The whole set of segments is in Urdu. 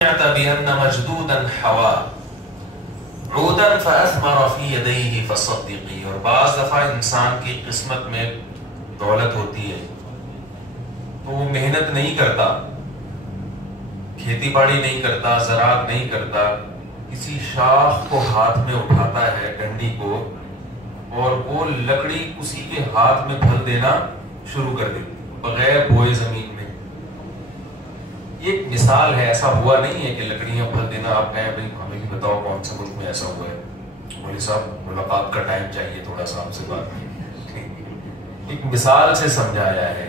بأن مجدودا حوا عودا فأثمر في يديه فصدقي. اور بعض دفعہ انسان کی قسمت میں دولت ہوتی ہے تو وہ محنت نہیں کرتا، کھیتی باڑی نہیں کرتا، زراعت نہیں کرتا، کسی شاخ کو ہاتھ میں اٹھاتا ہے، ڈنڈی کو، اور وہ لکڑی اسی کے ہاتھ میں پھل دینا شروع کر دیتی بغیر بوئے زمین میں. یہ ایک مثال ہے، ایسا ہوا نہیں ہے کہ لکڑیاں پھل دینا. آپ کہیں بھائی ہمیں بھی بتاؤ کون سے ملک میں ایسا ہوا ہے. مولوی صاحب ملاقات کا ٹائم چاہیے تھوڑا سا آپ سے بات. ایک مثال سے سمجھایا ہے.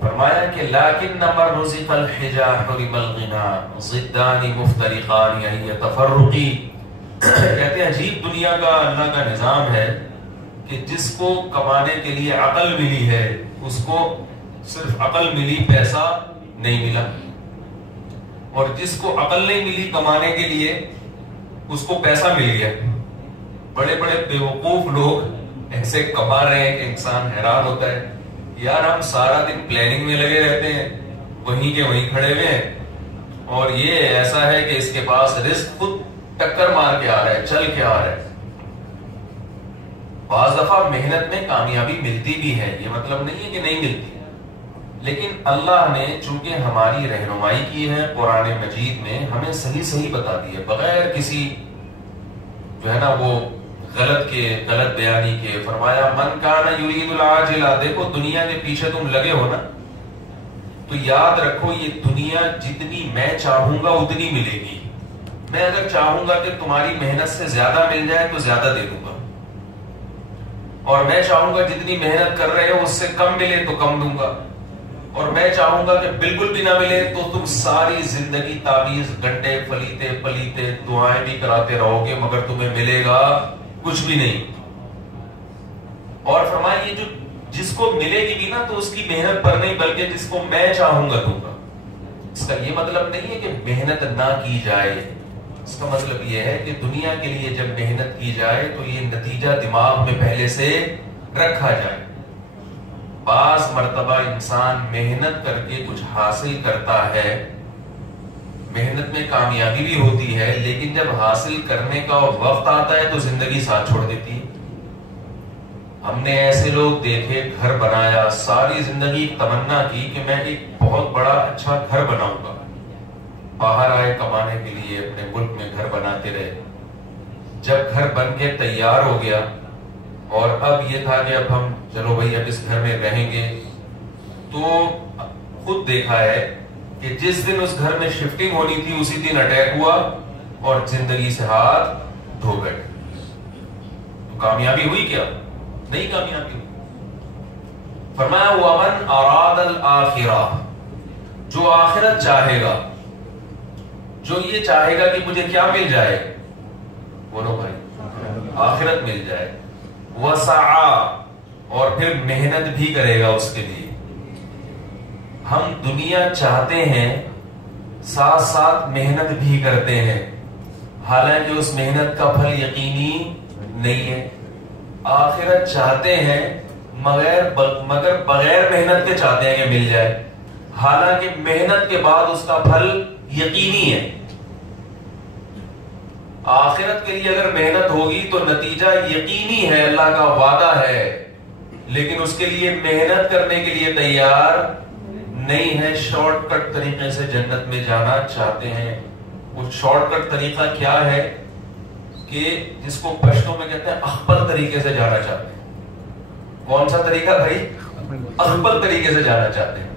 فرمایا کہ لیکن نمر رزق الحجا حرم الغنا ضدان مفترقان یعنی تفرقی. کہتے ہیں عجیب دنیا کا اللہ کا نظام ہے کہ جس کو کمانے کے لیے عقل ملی ہے اس کو صرف عقل ملی، پیسہ نہیں ملا، اور جس کو عقل نہیں ملی کمانے کے لیے اس کو پیسہ مل گیا. بڑے بڑے بیوقوف لوگ ایسے کما رہے ہیں کہ انسان حیران ہوتا ہے. یار ہم سارا دن پلاننگ میں لگے رہتے ہیں، وہیں کے وہیں کھڑے ہوئے ہیں، اور یہ ایسا ہے کہ اس کے پاس رزق خود ٹکر مار کے آ رہا ہے، چل کے آ رہا ہے. بعض دفعہ محنت میں کامیابی ملتی بھی ہے، یہ مطلب نہیں ہے کہ نہیں ملتی، لیکن اللہ نے چونکہ ہماری رہنمائی کی ہے قرآن مجید میں، ہمیں صحیح صحیح بتا دی ہے بغیر کسی جو ہے نا وہ غلط بیانی کے. فرمایا من کان یرید العاجلہ. دیکھو دنیا کے پیچھے تم لگے ہو نا، تو یاد رکھو یہ دنیا جتنی میں چاہوں گا اتنی ملے گی. میں اگر چاہوں گا کہ تمہاری محنت سے زیادہ مل جائے تو زیادہ دے دوں گا، اور میں چاہوں گا جتنی محنت کر رہے ہو اس سے کم ملے تو کم دوں گا، اور میں چاہوں گا کہ بالکل بھی نہ ملے تو تم ساری زندگی تعویذ گنڈے پلیتے دعائیں بھی کراتے رہو گے مگر تمہیں ملے گا کچھ بھی نہیں. اور فرمایا یہ جو جس کو ملے گی بھی نا تو اس کی محنت پر نہیں بلکہ جس کو میں چاہوں گا دوں گا. اس کا یہ مطلب نہیں ہے کہ محنت نہ کی جائے، اس کا مطلب یہ ہے کہ دنیا کے لیے جب محنت کی جائے تو یہ نتیجہ دماغ میں پہلے سے رکھا جائے. بعض مرتبہ انسان محنت کر کے کچھ حاصل کرتا ہے، محنت میں کامیابی بھی ہوتی ہے، لیکن جب حاصل کرنے کا وقت آتا ہے تو زندگی ساتھ چھوڑ دیتی ہے. ہم نے ایسے لوگ دیکھے گھر بنایا، ساری زندگی تمنا کی کہ میں ایک بہت بڑا اچھا گھر بناؤں گا، باہر آئے کمانے کے لیے، اپنے ملک میں گھر بناتے رہے. جب گھر بن کے تیار ہو گیا اور اب یہ تھا کہ اب ہم چلو بھائی اب اس گھر میں رہیں گے، تو خود دیکھا ہے کہ جس دن اس گھر میں شفٹنگ ہونی تھی اسی دن اٹیک ہوا اور زندگی سے ہاتھ دھو گئے. تو کامیابی ہوئی کیا؟ نہیں کامیابی ہوئی. فرمایا وَمَنْ أَرَادَ الْآخِرَةَ. جو آخرت چاہے گا، جو یہ چاہے گا کہ مجھے کیا مل جائے، بولو بھائی آخرت مل جائے، وَسَعَى. اور پھر محنت بھی کرے گا اس کے لیے. ہم دنیا چاہتے ہیں ساتھ ساتھ محنت بھی کرتے ہیں، حالانکہ اس محنت کا پھل یقینی نہیں ہے. آخرت چاہتے ہیں مگر بغیر محنت کے چاہتے ہیں کہ مل جائے، حالانکہ محنت کے بعد اس کا پھل یقینی ہے. آخرت کے لیے اگر محنت ہوگی تو نتیجہ یقینی ہے، اللہ کا وعدہ ہے، لیکن اس کے لیے محنت کرنے کے لیے تیار نہیں ہے. شارٹ کٹ طریقے سے جنت میں جانا چاہتے ہیں. وہ شارٹ کٹ طریقہ کیا ہے کہ جس کو پشتوں میں کہتے ہیں اخبل طریقے سے جانا چاہتے ہیں. کون سا طریقہ بھائی؟ اخبل طریقے سے جانا چاہتے ہیں.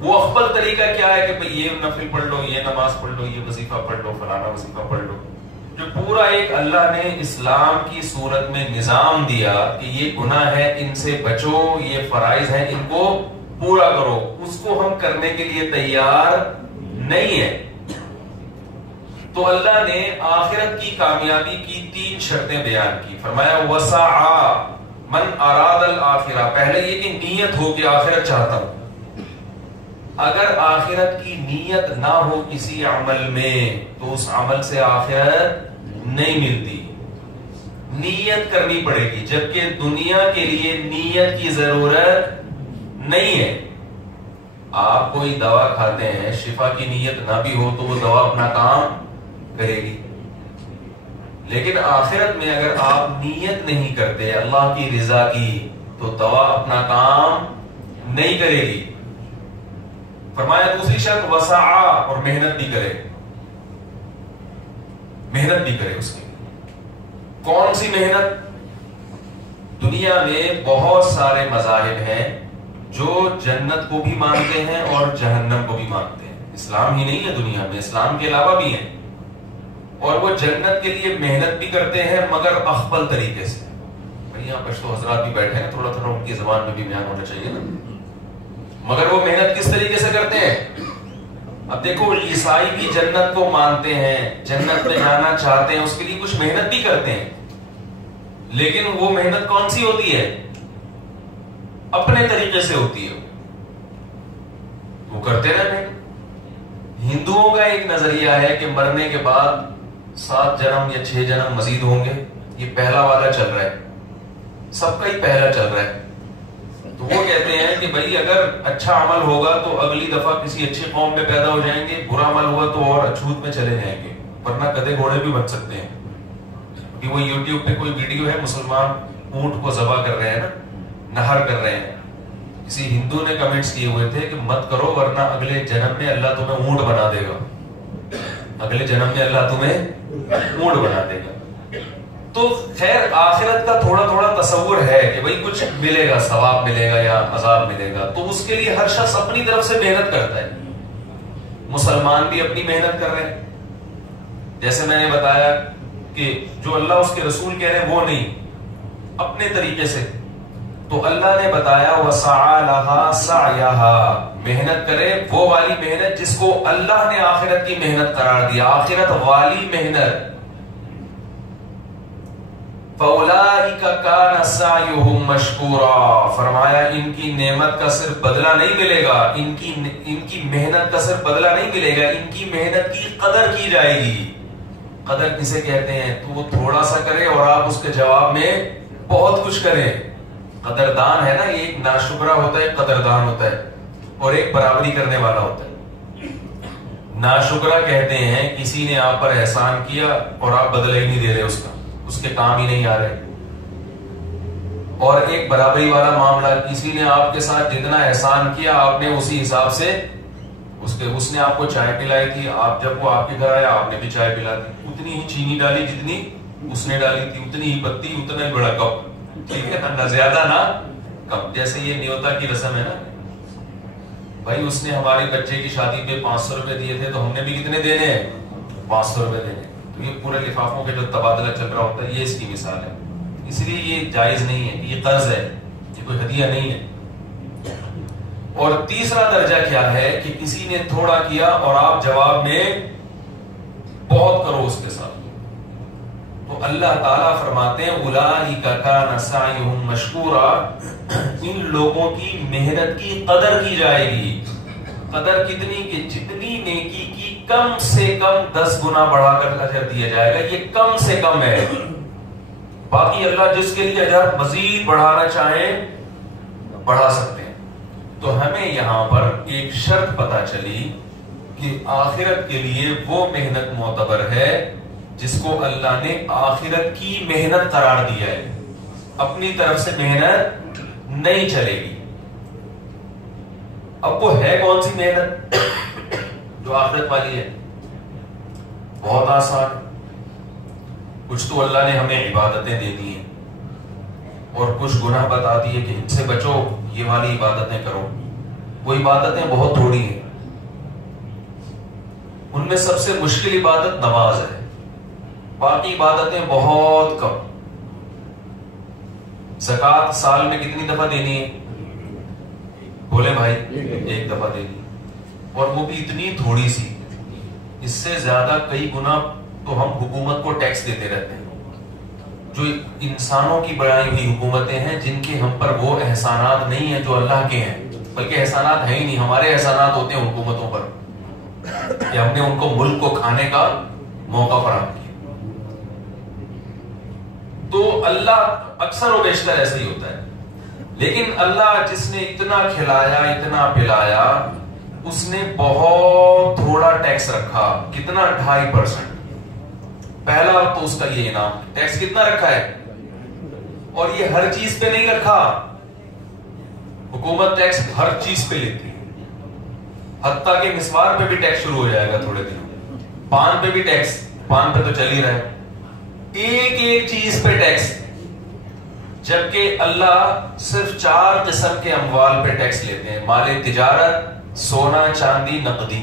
وہ اخبل طریقہ کیا ہے کہ بھئی یہ نفل پڑھ لو، یہ نماز پڑھ لو، یہ وظیفہ پڑھ لو، فلانا وظیفہ پڑھ لو. جو پورا ایک اللہ نے اسلام کی صورت میں نظام دیا کہ یہ گناہ ہے ان سے بچو، یہ فرائض ہیں ان کو پورا کرو، اس کو ہم کرنے کے لیے تیار نہیں ہے. تو اللہ نے آخرت کی کامیابی کی 3 شرطیں بیان کی. فرمایا وَسَعَى مَنْ أَرَادَ الْآخِرَةَ. پہلے یہ کہ نیت ہو کہ آخرت چاہتا ہوں. اگر آخرت کی نیت نہ ہو کسی عمل میں تو اس عمل سے آخرت نہیں ملتی. نیت کرنی پڑے گی، جبکہ دنیا کے لیے نیت کی ضرورت نہیں ہے. آپ کوئی دوا کھاتے ہیں، شفا کی نیت نہ بھی ہو تو وہ دوا اپنا کام کرے گی، لیکن آخرت میں اگر آپ نیت نہیں کرتے اللہ کی رضا کی تو دوا اپنا کام نہیں کرے گی۔ فرمایا دوسری شرط وسعا، اور محنت بھی کرے، محنت بھی کرے اس کی۔ کون سی محنت؟ دنیا میں بہت سارے مذاہب ہیں جو جنت کو بھی مانتے ہیں اور جہنم کو بھی مانتے ہیں، اسلام ہی نہیں ہے دنیا میں، اسلام کے علاوہ بھی ہیں، اور وہ جنت کے لیے محنت بھی کرتے ہیں مگر اخبل طریقے سے۔ یہاں پشتو حضرات بھی بیٹھے ہیں، تھوڑا تھوڑا ان کی زبان میں بھی بیان ہونا چاہیے نا۔ مگر وہ محنت کس طریقے سے کرتے ہیں؟ اب دیکھو عیسائی بھی جنت کو مانتے ہیں، جنت میں جانا چاہتے ہیں، اس کے لیے کچھ محنت بھی کرتے ہیں، لیکن وہ محنت کون سی ہوتی ہے؟ اپنے طریقے سے ہوتی ہے، وہ کرتے رہتے۔ ہندوؤں کا ایک نظریہ ہے کہ مرنے کے بعد 7 جنم یا 6 جنم مزید ہوں گے، یہ پہلا والا چل رہا ہے، سب کا ہی پہلا چل رہا ہے۔ تو وہ کہتے ہیں کہ بھائی اگر اچھا عمل ہوگا تو اگلی دفعہ کسی اچھی قوم میں پیدا ہو جائیں گے، برا عمل ہوا تو اور اچھوت میں چلے جائیں گے، ورنہ گدھے گھوڑے بھی بن سکتے ہیں۔ کہ وہ یوٹیوب پہ کوئی ویڈیو ہے، مسلمان اونٹ کو ذبح کر رہے ہیں نا، نہر کر رہے ہیں، کسی ہندو نے کمنٹس کیے ہوئے تھے کہ مت کرو ورنہ اگلے جنم میں اللہ تمہیں اونٹ بنا دے گا، اگلے جنم میں اللہ تمہیں اونٹ بنا دے گا۔ تو خیر آخرت کا تھوڑا تھوڑا تصور ہے کہ بھئی کچھ ملے گا، ثواب ملے گا یا عذاب ملے گا، تو اس کے لیے ہر شخص اپنی طرف سے محنت کرتا ہے۔ مسلمان بھی اپنی محنت کر رہے ہیں، جیسے میں نے بتایا کہ جو اللہ اس کے رسول کہہ رہے ہیں وہ نہیں، اپنے طریقے سے۔ تو اللہ نے بتایا وَسَعَى لَهَا سَعْيَهَا، محنت کرے وہ والی محنت جس کو اللہ نے آخرت کی محنت قرار دیا، آخرت والی محنت۔ فَأُولَٰئِكَ كَانَ سَعْيُهُمْ مَشْكُورًا، فرمایا ان کی نعمت کا صرف بدلہ نہیں ملے گا، ان کی محنت کا صرف بدلہ نہیں ملے گا، ان کی محنت کی قدر کی جائے گی۔ قدر کسے کہتے ہیں؟ تو وہ تھوڑا سا کرے اور آپ اس کے جواب میں بہت کچھ کریں۔ قدردان ہے نا، یہ ایک ناشکرا ہوتا ہے، قدردان ہوتا ہے، اور ایک برابری کرنے والا ہوتا ہے۔ ناشکرا کہتے ہیں کسی نے آپ پر احسان کیا اور آپ بدلہ ہی نہیں دے رہے، اس کا اس کے کام ہی نہیں آ رہے۔ اور ایک برابری والا معاملہ، کسی نے آپ کے ساتھ جتنا احسان کیا آپ نے اسی حساب سے اس نے آپ کو چائے پلائی تھی، آپ جب وہ آپ کے گھر آیا آپ نے بھی چائے پلا دی، اتنی ہی چینی ڈالی جتنی اس نے ڈالی تھی، اتنی ہی پتی اتنا ہی بڑا کپ، ٹھیک ہے نہ زیادہ نہ کم۔ جیسے یہ نیوتا کی رسم ہے نا، بھائی اس نے ہمارے بچے کی شادی پہ 500 روپے دیے تھے تو ہم نے بھی کتنے دینے ہیں؟ 500 روپے دینے۔ تو یہ پورے لفافوں کے جو تبادلہ چل رہا ہوتا ہے، یہ اس کی مثال ہے۔ اس لیے یہ جائز نہیں ہے، یہ قرض ہے، یہ کوئی ہدیہ نہیں ہے۔ اور تیسرا درجہ کیا ہے کہ کسی نے تھوڑا کیا اور آپ جواب میں بہت کرو اس کے ساتھ، تو اللہ تعالیٰ فرماتے ہیں اولئک کان سعیہم مشکورا، ان لوگوں کی محنت کی قدر کی جائے گی۔ قدر کتنی؟ کہ جتنی نیکی کی کم سے کم 10 گنا بڑھا کر اجر دیا جائے گا، یہ کم سے کم ہے۔ باقی اللہ جس کے لیے اجر مزید بڑھانا چاہیں بڑھا سکتے ہیں۔ تو ہمیں یہاں پر ایک شرط پتا چلی کہ آخرت کے لیے وہ محنت معتبر ہے جس کو اللہ نے آخرت کی محنت قرار دیا ہے، اپنی طرف سے محنت نہیں چلے گی۔ اب وہ ہے کون سی محنت جو آخرت والی ہے؟ بہت آسان، کچھ تو اللہ نے ہمیں عبادتیں دے دی ہیں اور کچھ گناہ بتا دیے کہ ان سے بچو، یہ والی عبادتیں کرو۔ وہ عبادتیں بہت تھوڑی ہیں، ان میں سب سے مشکل عبادت نماز ہے، باقی عبادتیں بہت کم۔ زکوٰۃ سال میں کتنی دفعہ دینی ہے؟ بولے بھائی، 1 دفعہ دینی، اور وہ بھی اتنی تھوڑی سی۔ اس سے زیادہ کئی گنا تو ہم حکومت کو ٹیکس دیتے رہتے ہیں، جو انسانوں کی بنائی ہوئی حکومتیں ہیں جن کے ہم پر وہ احسانات نہیں ہیں جو اللہ کے ہیں، بلکہ احسانات ہیں ہی نہیں، ہمارے احسانات ہوتے ہیں حکومتوں پر کہ ہم نے ان کو ملک کو کھانے کا موقع فراہم کیا۔ تو اللہ اکثر و بیشتر ایسا ہی ہوتا ہے، لیکن اللہ جس نے اتنا کھلایا اتنا پلایا، اس نے بہت تھوڑا ٹیکس رکھا. کتنا؟ 2.5%. پہلا تو اس کا یہ انعام. ٹیکس کتنا رکھا ہے؟ اور یہ ہر چیز پہ نہیں رکھا. حکومت ٹیکس ہر چیز پہ لیتی ہے، حتیٰ کہ مسوار پہ بھی ٹیکس شروع ہو جائے گا تھوڑے دنوں. پان پہ بھی ٹیکس، پان پہ تو چل ہی رہا ہے. ایک چیز پہ ٹیکس. جبکہ اللہ صرف 4 قسم کے اموال پہ ٹیکس لیتے ہیں: مال تجارت، سونا، چاندی، نقدی.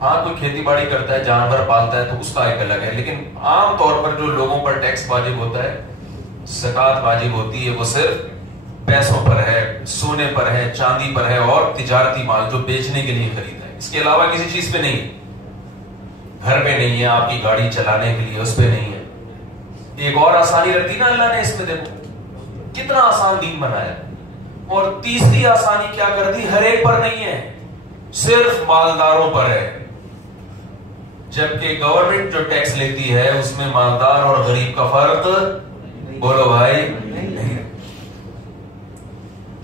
ہاں کوئی کھیتی باڑی کرتا ہے، جانور پالتا ہے تو اس کا ایک الگ ہے، لیکن عام طور پر جو لوگوں پر ٹیکس واجب ہوتا ہے، زکوٰۃ واجب ہوتی ہے، وہ صرف پیسوں پر ہے، سونے پر ہے، چاندی پر ہے اور تجارتی مال جو بیچنے کے لیے خریدا ہے. اس کے علاوہ کسی چیز پہ نہیں. گھر پہ نہیں ہے، آپ کی گاڑی چلانے کے لیے اس پہ نہیں ہے. ایک اور آسانی رکھ دی نا اللہ نے اس میں. دیکھو کتنا آسان دین بنایا. اور تیسری آسانی کیا کر دی؟ ہر ایک پر نہیں ہے، صرف مالداروں پر ہے. جبکہ گورنمنٹ جو ٹیکس لیتی ہے اس میں مالدار اور غریب کا فرق بولو بھائی نہیں.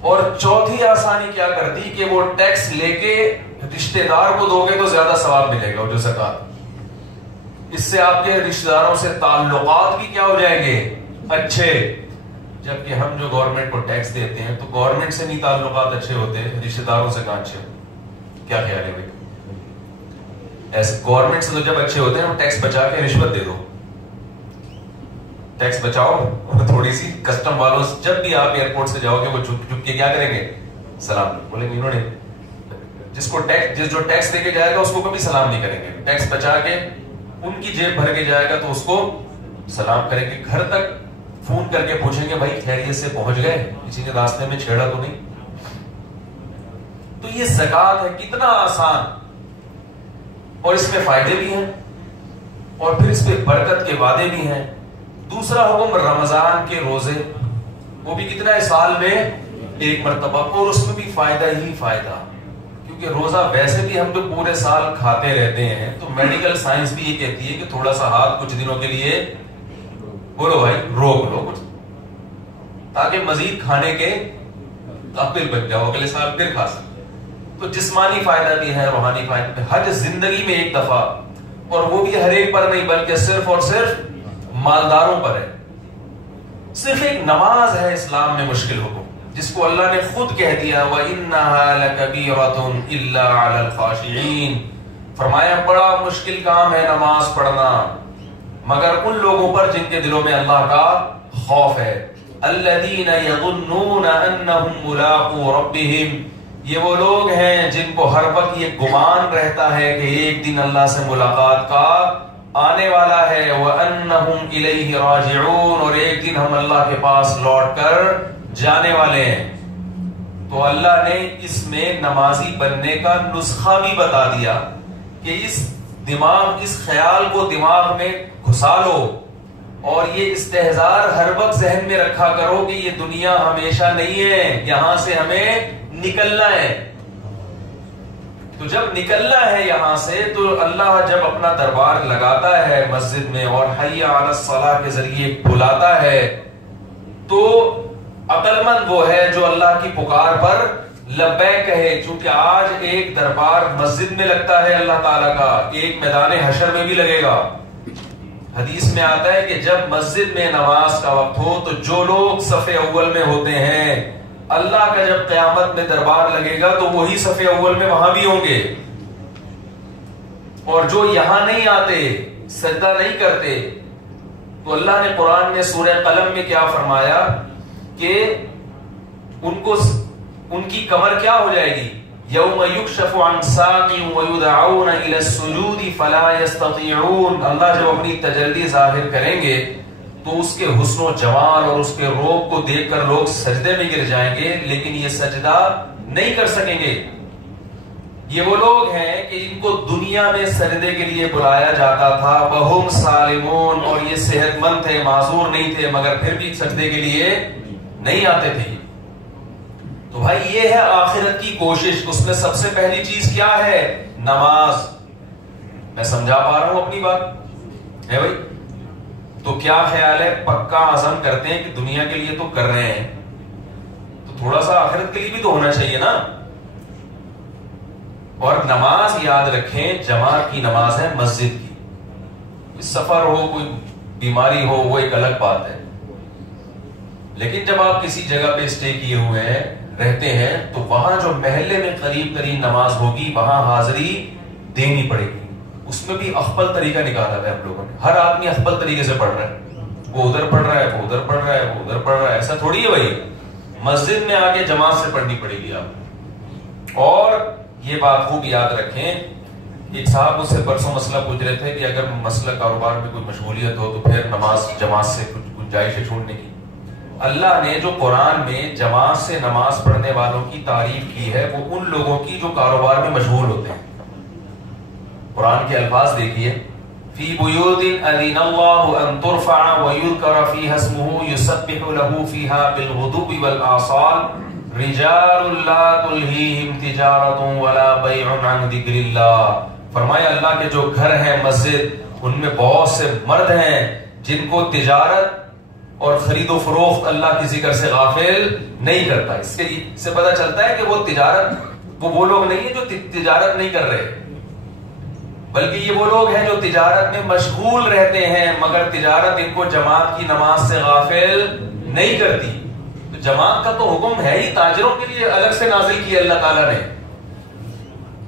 اور چوتھی آسانی کیا کر دی کہ وہ ٹیکس لے کے رشتہ دار کو دو گے تو زیادہ ثواب ملے گا. جو زکوٰۃ، اس سے آپ کے رشتہ داروں سے تعلقات بھی کیا ہو جائیں گے؟ اچھے. جبکہ ہم جو گورنمنٹ کو ٹیکس دیتے ہیں تو گورنمنٹ سے نہیں تعلقات اچھے ہوتے، رشتہ داروں سے کہاں اچھے ہوتے؟ کیا خیال ہے بھائی؟ ایسے گورنمنٹ سے تو جب اچھے ہوتے ہیں ٹیکس بچا کے رشوت دے دو. ٹیکس بچاؤ تھوڑی سی. کسٹم والوں جب بھی آپ ایئرپورٹ سے جاؤ گے وہ چپ کے کیا کریں گے؟ سلام بولیں گے. انہوں نے جس جو ٹیکس دے کے جائے گا اس کو کبھی سلام نہیں کریں گے. ٹیکس بچا کے ان کی جیب بھر کے جائے گا تو اس کو سلام کریں گے. گھر تک فون کر کے پوچھیں گے بھائی خیریت سے پہنچ گئے، کسی نے راستے میں چھیڑا تو نہیں. تو یہ زکوٰۃ ہے. کتنا آسان، اور اس میں فائدے بھی ہیں اور پھر اس پہ برکت کے وعدے بھی ہیں. دوسرا حکم رمضان کے روزے، وہ بھی کتنا ہے؟ سال میں 1 مرتبہ، اور اس میں بھی فائدہ ہی فائدہ. کیونکہ روزہ ویسے بھی ہم جو پورے سال کھاتے رہتے ہیں تو میڈیکل سائنس بھی یہ کہتی ہے کہ تھوڑا سا ہاتھ کچھ دنوں کے لیے بولو بھائی روک لو کچھ، تاکہ مزید کھانے کے قابل بن جاؤ، اگلے سال پھر کھا سکتے. تو جسمانی فائدہ بھی ہے، روحانی فائدہ بھی. حج زندگی میں 1 دفعہ، اور وہ بھی ہر ایک پر نہیں بلکہ صرف اور صرف مالداروں پر ہے. صرف ایک نماز ہے اسلام میں مشکل حکم، جس کو اللہ نے خود کہہ دیا وَإِنَّهَا لَكَبِيرَةٌ إِلَّا عَلَى الْخَاشِعِينَ. فرمایا بڑا مشکل کام ہے نماز پڑھنا مگر ان لوگوں پر جن کے دلوں میں اللہ کا خوف ہے. الَّذِينَ يَظُنُّونَ أَنَّهُمْ مُلَاقُو رَبِّهِمْ. یہ وہ لوگ ہیں جن کو ہر وقت یہ گمان رہتا ہے کہ ایک دن اللہ سے ملاقات کا آنے والا ہے. وَأَنَّهُمْ إِلَيْهِ رَاجِعُونَ. اور ایک دن ہم اللہ کے پاس لوٹ کر جانے والے ہیں. تو اللہ نے اس میں نمازی بننے کا نسخہ بھی بتا دیا کہ اس خیال کو دماغ میں گھسا لو اور یہ استحضار ہر وقت ذہن میں رکھا کرو کہ یہ دنیا ہمیشہ نہیں ہے، یہاں سے ہمیں نکلنا ہے. تو جب نکلنا ہے یہاں سے تو اللہ جب اپنا دربار لگاتا ہے مسجد میں اور حی علی الصلاۃ کے ذریعے بلاتا ہے تو عقل مند وہ ہے جو اللہ کی پکار پر لبیک کہے. چونکہ آج ایک دربار مسجد میں لگتا ہے اللہ تعالیٰ کا، ایک میدان حشر میں بھی لگے گا. حدیث میں آتا ہے کہ جب مسجد میں نماز کا وقت ہو تو جو لوگ صف اول میں ہوتے ہیں اللہ کا جب قیامت میں دربار لگے گا تو وہی صف اول میں وہاں بھی ہوں گے. اور جو یہاں نہیں آتے، سجدہ نہیں کرتے، تو اللہ نے قرآن میں سورہ قلم میں کیا فرمایا کہ ان کی کمر کیا ہو جائے گی؟ یوم یکشف عن ساق ویدعون الی السجود فلا یستطیعون. اللہ جب اپنی تجلی ظاہر کریں گے تو اس کے حسن و جمال اور اس کے روب کو دیکھ کر لوگ سجدے میں گر جائیں گے لیکن یہ سجدہ نہیں کر سکیں گے. یہ وہ لوگ ہیں کہ ان کو دنیا میں سجدے کے لیے بلایا جاتا تھا وہم سالمون، اور یہ صحت مند تھے، معذور نہیں تھے، مگر پھر بھی سجدے کے لیے نہیں آتے تھے. تو بھائی یہ ہے آخرت کی کوشش. اس میں سب سے پہلی چیز کیا ہے؟ نماز. میں سمجھا پا رہا ہوں اپنی بات ہے بھائی؟ تو کیا خیال ہے؟ پکا عزم کرتے ہیں کہ دنیا کے لیے تو کر رہے ہیں تو تھوڑا سا آخرت کے لیے بھی تو ہونا چاہیے نا. اور نماز یاد رکھیں جماعت کی نماز ہے مسجد کی. سفر ہو کوئی بیماری ہو وہ ایک الگ بات ہے, لیکن جب آپ کسی جگہ پہ اسٹے کیے ہوئے ہیں رہتے ہیں تو وہاں جو محلے میں قریب ترین نماز ہوگی وہاں حاضری دینی پڑے گی. اس میں بھی اخبل طریقہ نکالا ہے ہم لوگوں نے, ہر آدمی اخبل طریقے سے پڑھ رہا ہے, وہ ادھر پڑھ رہا ہے وہ ادھر پڑھ رہا ہے وہ ادھر پڑھ رہا ہے, ایسا تھوڑی ہے بھائی. مسجد میں آ کے جماعت سے پڑھنی پڑے گی آپ. اور یہ بات خوب یاد رکھیں, ایک صاحب مجھ سے پرسوں مسئلہ پوچھ رہے تھے کہ اگر مسئلہ کاروبار میں کوئی مشغولیت ہو تو پھر نماز جماعت سے کچھ گنجائش ہے چھوڑنے کی. اللہ نے جو قرآن میں جماعت سے نماز پڑھنے والوں کی تعریف کی ہے وہ ان لوگوں کی جو کاروبار میں مشغول ہوتے ہیں. قرآن کے الفاظ دیکھیے, فی بیوت اذن اللہ ان ترفع ویذکر فیہا اسمہ یسبح لہ فیہا بالغدو والآصال رجال لا تلہیہم تجارت ولا بیع عن ذکر اللہ. فرمایا اللہ کے جو گھر ہیں مسجد ان میں بہت سے مرد ہیں جن کو تجارت اور خرید و فروخت اللہ کی ذکر سے غافل نہیں کرتا. اس سے پتہ چلتا ہے کہ وہ تجارت وہ لوگ نہیں ہیں جو تجارت نہیں کر رہے, بلکہ یہ وہ لوگ ہیں جو تجارت میں مشغول رہتے ہیں مگر تجارت ان کو جماعت کی نماز سے غافل نہیں کرتی. تو جماعت کا تو حکم ہے ہی, تاجروں کے لیے الگ سے نازل کیا اللہ تعالیٰ نے.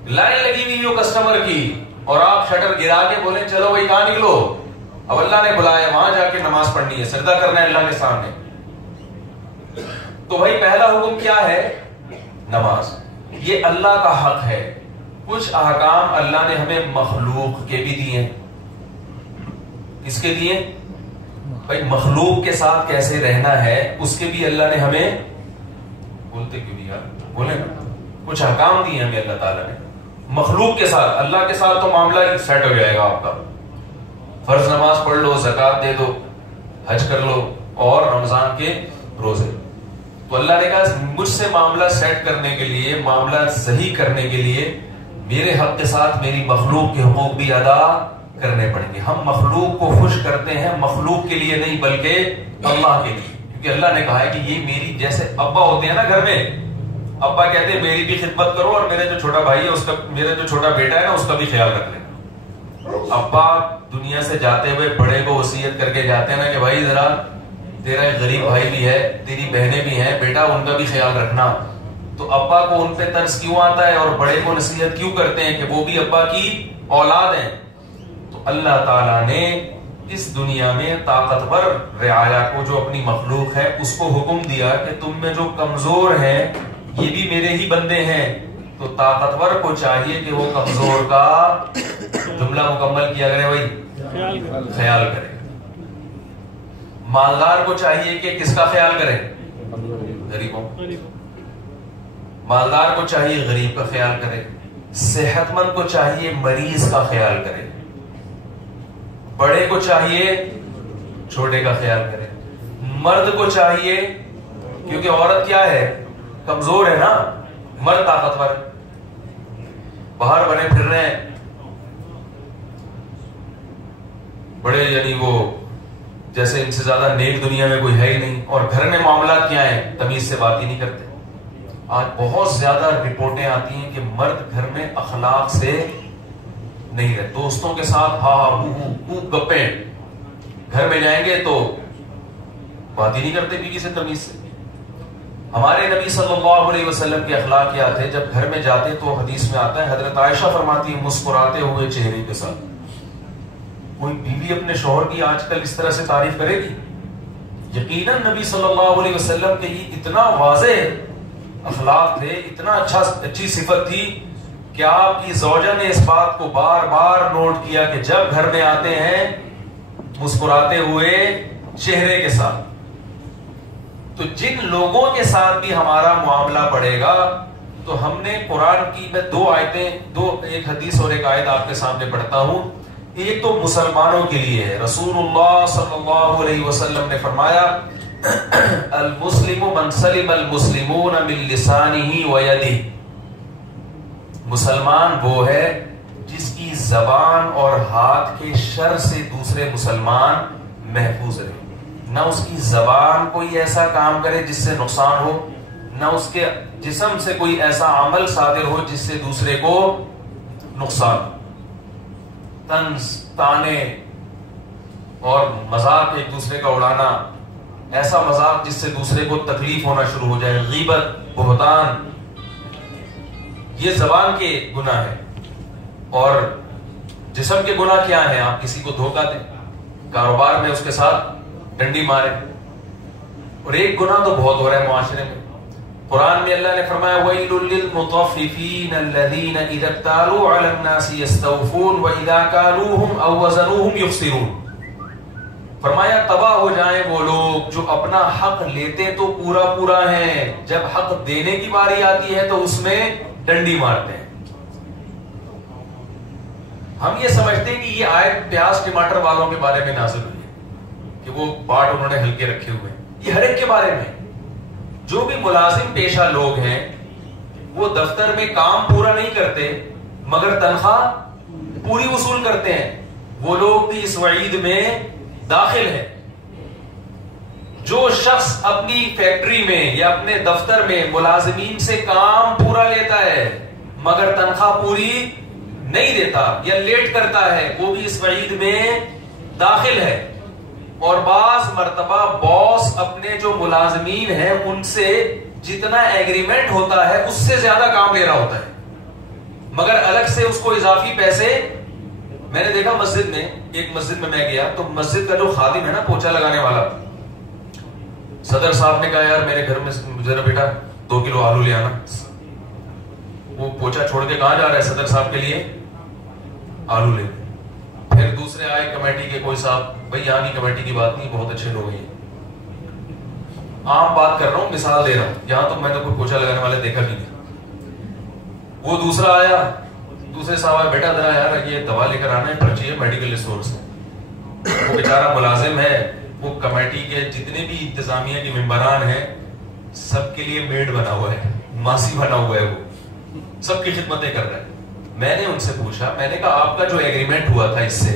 لائن لگی ہوئی ہو کسٹمر کی اور آپ شٹر گرا کے بولیں چلو بھائی کہاں نکلو, اب اللہ نے بلایا وہاں جا کے نماز پڑھنی ہے, سجدہ کرنا ہے اللہ کے سامنے. تو بھائی پہلا حکم کیا ہے؟ نماز. یہ اللہ کا حق ہے. کچھ احکام اللہ نے ہمیں مخلوق کے بھی دیے ہیں. کس کے دیے؟ بھائی مخلوق کے ساتھ کیسے رہنا ہے اس کے بھی اللہ نے ہمیں, بولتے کیوں نہیں یار, بولے نا, کچھ احکام دیے ہمیں اللہ تعالیٰ نے مخلوق کے ساتھ. اللہ کے ساتھ تو معاملہ سیٹ ہو جائے گا آپ کا, فرض نماز پڑھ لو, زکات دے دو, حج کر لو اور رمضان کے روزے. تو اللہ نے کہا مجھ سے معاملہ سیٹ کرنے کے لیے, معاملہ صحیح کرنے کے لیے میرے حق کے ساتھ میری مخلوق کے حقوق بھی ادا کرنے پڑیں گے. ہم مخلوق کو خوش کرتے ہیں مخلوق کے لیے نہیں بلکہ اللہ کے لیے, کیونکہ اللہ نے کہا ہے کہ یہ میری, جیسے ابا ہوتے ہیں نا گھر میں, ابا کہتے ہیں میری بھی خدمت کرو اور میرے جو چھوٹا بھائی ہے اس کا, میرا جو چھوٹا بیٹا ہے نا اس کا بھی خیال رکھ لیں. ابا دنیا سے جاتے ہوئے بڑے کو وصیت کر کے جاتے ہیں نا کہ بھائی ذرا تیرا ایک غریب بھائی بھی ہے, تیری بہنیں بھی ہیں, بیٹا ان کا بھی خیال رکھنا. تو ابا کو ان پہ ترس کیوں آتا ہے اور بڑے کو نصیحت کیوں کرتے ہیں کہ وہ بھی ابا کی اولاد ہیں. تو اللہ تعالیٰ نے اس دنیا میں طاقتور رعایا کو جو اپنی مخلوق ہے اس کو حکم دیا کہ تم میں جو کمزور ہیں یہ بھی میرے ہی بندے ہیں. تو طاقتور کو چاہیے کہ وہ کمزور کا جملہ مکمل کیا کرے, بھائی خیال کرے. مالدار کو چاہیے کہ کس کا خیال کرے؟ غریبوں. مالدار کو چاہیے غریب کا خیال کرے. صحت مند کو چاہیے مریض کا خیال کرے. بڑے کو چاہیے چھوٹے کا خیال کرے. مرد کو چاہیے, کیونکہ عورت کیا ہے؟ کمزور ہے نا, مرد طاقتور باہر بنے پھر رہے ہیں بڑے, یعنی وہ جیسے ان سے زیادہ نیک دنیا میں کوئی ہے ہی نہیں. اور گھر میں معاملات کیا ہیں؟ تمیز سے بات ہی نہیں کرتے. آج بہت زیادہ رپورٹیں آتی ہیں کہ مرد گھر میں اخلاق سے نہیں رہتے, دوستوں کے ساتھ ہا ہا ہو ہو گپیں, گھر میں جائیں گے تو بات ہی نہیں کرتے بیوی سے تمیز سے. ہمارے نبی صلی اللہ علیہ وسلم کے اخلاق کیا تھے؟ جب گھر میں جاتے تو حدیث میں آتا ہے, حضرت عائشہ فرماتی ہے مسکراتے ہوئے چہرے کے ساتھ. کوئی بیوی اپنے شوہر کی آج کل اس طرح سے تعریف کرے گی؟ یقیناً نبی صلی اللہ علیہ وسلم کے یہ اتنا واضح اخلاق تھے, اتنا اچھی صفت تھی کہ آپ کی زوجہ نے اس بات کو بار بار نوٹ کیا کہ جب گھر میں آتے ہیں مسکراتے ہوئے چہرے کے ساتھ. تو جن لوگوں کے ساتھ بھی ہمارا معاملہ پڑے گا تو ہم نے قرآن کی, میں دو آیتیں, ایک حدیث اور ایک آیت آپ کے سامنے پڑھتا ہوں. ایک تو مسلمانوں کے لیے ہے. رسول اللہ صلی اللہ علیہ وسلم نے فرمایا المسلم من سلم المسلمون من لسانه ويده. مسلمان وہ ہے جس کی زبان اور ہاتھ کے شر سے دوسرے مسلمان محفوظ رہے. نہ اس کی زبان کوئی ایسا کام کرے جس سے نقصان ہو, نہ اس کے جسم سے کوئی ایسا عمل صادر ہو جس سے دوسرے کو نقصان، طنز، طعنے اور مذاق ایک دوسرے کا اڑانا، ایسا مذاق جس سے دوسرے کو تکلیف ہونا شروع ہو جائے، غیبت، بہتان، یہ زبان کے گناہ ہے. اور جسم کے گناہ کیا ہیں؟ آپ کسی کو دھوکہ دیں، کاروبار میں اس کے ساتھ ڈنڈی مارے. اور ایک گناہ تو بہت ہو رہا ہے معاشرے میں. قرآن میں اللہ نے فرمایا وَيْلٌ لِّلْمُطَفِّفِينَ الَّذِينَ إِذَا اكْتَالُوا عَلَى النَّاسِ يَسْتَوْفُونَ وَإِذَا كَالُوهُمْ أَوْ وَزَنُوهُمْ يُخْسِرُونَ. فرمایا تباہ ہو جائیں وہ لوگ جو اپنا حق لیتے تو پورا پورا ہیں، جب حق دینے کی باری آتی ہے تو اس میں ڈنڈی مارتے ہیں. ہم یہ سمجھتے ہیں کہ یہ آیت پیاز ٹماٹر والوں کے بارے میں نازل ہوئی ہے کہ وہ باٹ انہوں نے ہلکے رکھے ہوئے ہیں. یہ ہر ایک کے بارے میں. جو بھی ملازم پیشہ لوگ ہیں وہ دفتر میں کام پورا نہیں کرتے مگر تنخواہ پوری وصول کرتے ہیں، وہ لوگ بھی اس وعید میں داخل ہیں. جو شخص اپنی فیکٹری میں یا اپنے دفتر میں ملازمین سے کام پورا لیتا ہے مگر تنخواہ پوری نہیں دیتا یا لیٹ کرتا ہے، وہ بھی اس وعید میں داخل ہے. اور بعض مرتبہ باس اپنے جو ملازمین ہیں ان سے جتنا ایگریمنٹ ہوتا ہے اس سے زیادہ کام لے رہا ہوتا ہے مگر الگ سے اس کو اضافی پیسے. میں نے دیکھا مسجد میں، ایک مسجد میں گیا تو مسجد کا جو خادم ہے نا پوچھا لگانے والا، صدر صاحب نے کہا یار میرے گھر میں ذرا بیٹا 2 کلو آلو لے آنا. وہ پوچھا چھوڑ کے کہاں جا رہا ہے؟ صدر صاحب کے لیے آلو لے. پھر دوسرے آئے کمیٹی کے کوئی صاحب، بھائی یہاں کی کمیٹی کی بات نہیں، بہت اچھے لوگ ہیں، عام بات کر رہا ہوں، مثال دے رہا ہوں، یہاں تو میں نے کوئی پوچھا لگانے والے دیکھا بھی نہیں. وہ دوسرا آیا، دوسرے صاحب آئے، بیٹا ذرا یار یہ دوا لے کر آنا ہے، پرچی ہے میڈیکل اسٹور سے. وہ بیچارہ ملازم ہے، وہ کمیٹی کے جتنے بھی انتظامیہ کے ممبران ہیں سب کے لیے میڈ بنا ہوا ہے، ماسی بنا ہوا ہے، وہ سب کی خدمتیں کر رہا ہے. میں نے ان سے پوچھا، میں نے کہا آپ کا جو ایگریمنٹ ہوا تھا اس سے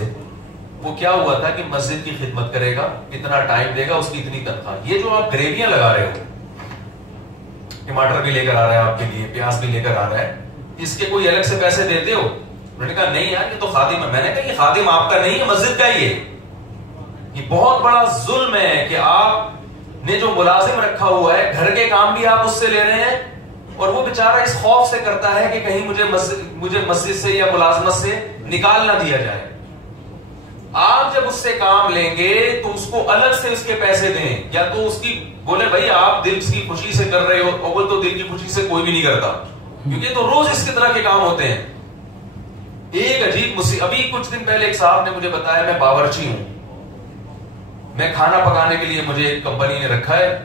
وہ کیا ہوا تھا کہ مسجد کی خدمت کرے گا، اتنا ٹائم دے گا، اس کی اتنی تنخواہ. یہ جو آپ گریویاں لگا رہے ہو، ٹماٹر بھی لے کر آ رہا ہے آپ کے لیے، پیاز بھی لے کر آ رہا ہے، اس کے کوئی الگ سے پیسے دیتے ہو؟ انہوں نے کہا نہیں یار یہ تو خادم ہے. میں نے کہا یہ خادم آپ کا نہیں ہے، مسجد کا ہی ہے. یہ بہت بڑا ظلم ہے کہ آپ نے جو ملازم رکھا ہوا ہے گھر کے کام بھی آپ اس سے لے رہے ہیں اور وہ بیچارہ اس خوف سے کرتا ہے کہ کہیں مجھے مسجد سے یا ملازمت سے نکال نہ دیا جائے. آپ جب اس سے کام لیں گے تو اس کو الگ سے اس کے پیسے دیں، یا تو اس کی بولے بھائی آپ دل کی خوشی سے کر رہے ہو، اور تو دل کی خوشی سے کوئی بھی نہیں کرتا کیونکہ تو روز اس کی طرح کے کام ہوتے ہیں. ایک عجیب مصیبت، ابھی کچھ دن پہلے ایک صاحب نے مجھے بتایا میں باورچی ہوں، میں کھانا پکانے کے لیے مجھے ایک کمپنی نے رکھا ہے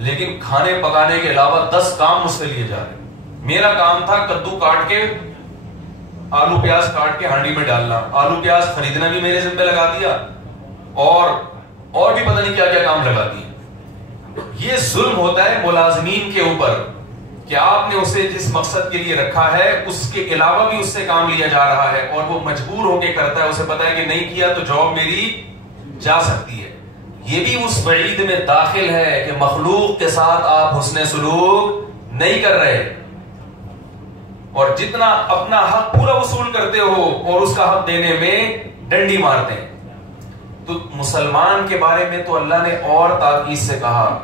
لیکن کھانے پکانے کے علاوہ 10 کام مجھ سے لیے جا رہے ہیں. میرا کام تھا کدو کاٹ کے، آلو پیاز کاٹ کے ہانڈی میں ڈالنا، آلو پیاز خریدنا بھی میرے ذمہ لگا دیا اور بھی پتہ نہیں کیا کیا کام لگا دیا. یہ ظلم ہوتا ہے ملازمین کے اوپر کہ آپ نے اسے جس مقصد کے لیے رکھا ہے اس کے علاوہ بھی اس سے کام لیا جا رہا ہے اور وہ مجبور ہو کے کرتا ہے، اسے پتا ہے کہ نہیں کیا تو جاب میری جا سکتی ہے. یہ بھی اس وعید میں داخل ہے کہ مخلوق کے ساتھ آپ حسن سلوک نہیں کر رہے اور جتنا اپنا حق پورا وصول کرتے ہو اور اس کا حق دینے میں ڈنڈی مارتے ہیں. تو مسلمان کے بارے میں تو اللہ نے اور تاکید سے کہا،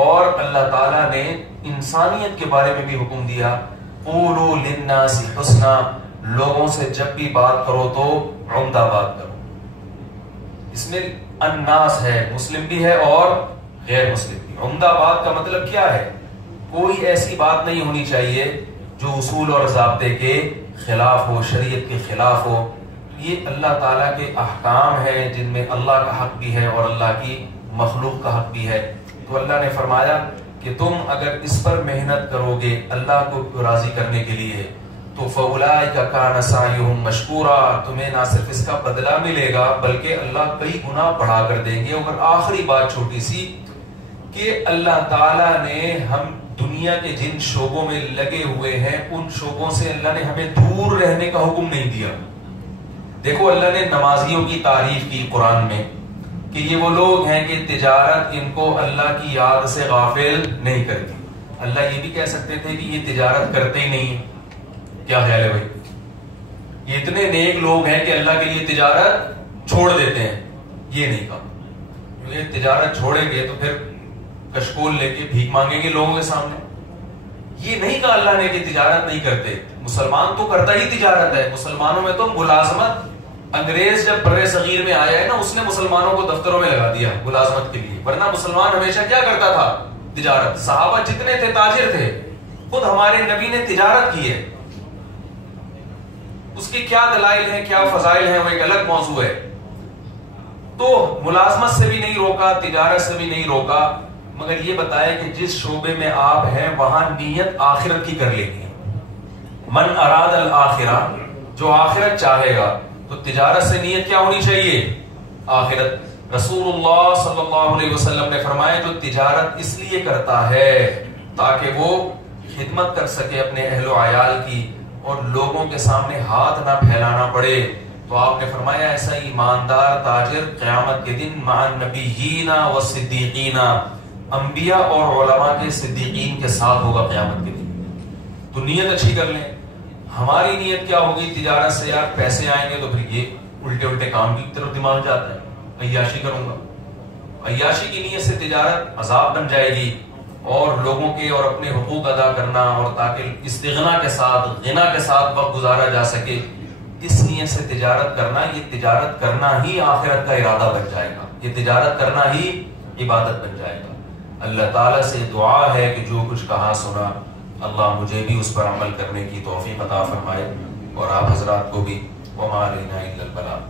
اور اللہ تعالیٰ نے انسانیت کے بارے میں بھی حکم دیا، قولوا للناس حسنا، لوگوں سے جب بھی بات کرو تو عمدہ بات کرو. اس میں الناس ہے، مسلم بھی ہے اور غیر مسلم بھی. عمدہ بات کا مطلب کیا ہے؟ کوئی ایسی بات نہیں ہونی چاہیے جو اصول اور ضابطے کے خلاف ہو، شریعت کے خلاف ہو. یہ اللہ تعالیٰ کے احکام ہیں جن میں اللہ کا حق بھی ہے اور اللہ کی مخلوق کا حق بھی ہے. تو اللہ نے فرمایا کہ تم اگر اس پر محنت کرو گے اللہ کو راضی کرنے کے لیے تو فَأُولَٰئِكَ كَانَ سَعْيُهُمْ مَشْكُورًا، تمہیں نہ صرف اس کا بدلہ ملے گا بلکہ اللہ کئی گنا بڑھا کر دیں گے. اور آخری بات چھوٹی سی کہ اللہ تعالیٰ نے ہم دنیا کے جن شعبوں میں لگے ہوئے ہیں ان شعبوں سے اللہ نے ہمیں دور رہنے کا حکم نہیں دیا. دیکھو اللہ نے نمازیوں کی تعریف کی قرآن میں کہ یہ وہ لوگ ہیں کہ تجارت ان کو اللہ کی یاد سے غافل نہیں کرتی. اللہ یہ بھی کہہ سکتے تھے کہ یہ تجارت کرتے ہی نہیں ہیں. کیا خیال ہے بھائی؟ یہ اتنے نیک لوگ ہیں کہ اللہ کے لیے تجارت چھوڑ دیتے ہیں. یہ نہیں کہا. کیونکہ تجارت چھوڑیں گے تو پھر کشکول لے کے بھیک مانگیں گے لوگوں کے سامنے. یہ نہیں کہا اللہ نے کہ تجارت نہیں کرتے. مسلمان تو کرتا ہی تجارت ہے. مسلمانوں میں تو ملازمت، انگریز جب بر صغیر میں آیا ہے نا، اس نے مسلمانوں کو دفتروں میں لگا دیا ملازمت کے لیے. ورنہ مسلمان ہمیشہ کیا کرتا تھا؟ تجارت. صحابہ جتنے تھے تاجر تھے. خود ہمارے نبی نے تجارت کی ہے. اس کے کیا دلائل ہیں، کیا فضائل ہیں، وہ ایک الگ موضوع ہے. تو ملازمت سے بھی نہیں روکا، تجارت سے بھی نہیں روکا، مگر یہ بتایا کہ جس شعبے میں آپ ہیں وہاں نیت آخرت کی کر لینی ہے. من اراد الآخرہ، جو آخرت چاہے گا تو تجارت سے نیت کیا ہونی چاہیے؟ آخرت. رسول اللہ صلی اللہ علیہ وسلم نے فرمایا جو تجارت اس لیے کرتا ہے تاکہ وہ خدمت کر سکے اپنے اہل و عیال کی اور لوگوں کے سامنے ہاتھ نہ پھیلانا پڑے، تو آپ نے فرمایا ایسا ایماندار تاجر قیامت کے دن مع النبیین والصدیقین، انبیاء اور علماء کے صدیقین کے ساتھ ہوگا قیامت کے دن. تو نیت اچھی کر لیں. ہماری نیت کیا ہوگی تجارت سے؟ یار پیسے آئیں گے تو پھر یہ الٹے کام کی طرف دماغ جاتا ہے. عیاشی کروں گا. عیاشی کی نیت سے تجارت عذاب بن جائے گی، اور لوگوں کے اور اپنے حقوق ادا کرنا، اور تاکہ استغنا کے ساتھ، غنا کے ساتھ وقت گزارا جا سکے، اس نیت سے تجارت کرنا، یہ تجارت کرنا ہی آخرت کا ارادہ بن جائے گا. یہ تجارت کرنا ہی عبادت بن جائے گا. اللہ تعالیٰ سے دعا ہے کہ جو کچھ کہا سنا اللہ مجھے بھی اس پر عمل کرنے کی توفیق عطا فرمائے، اور آپ حضرات کو بھی. وما علینا الا البلاغ.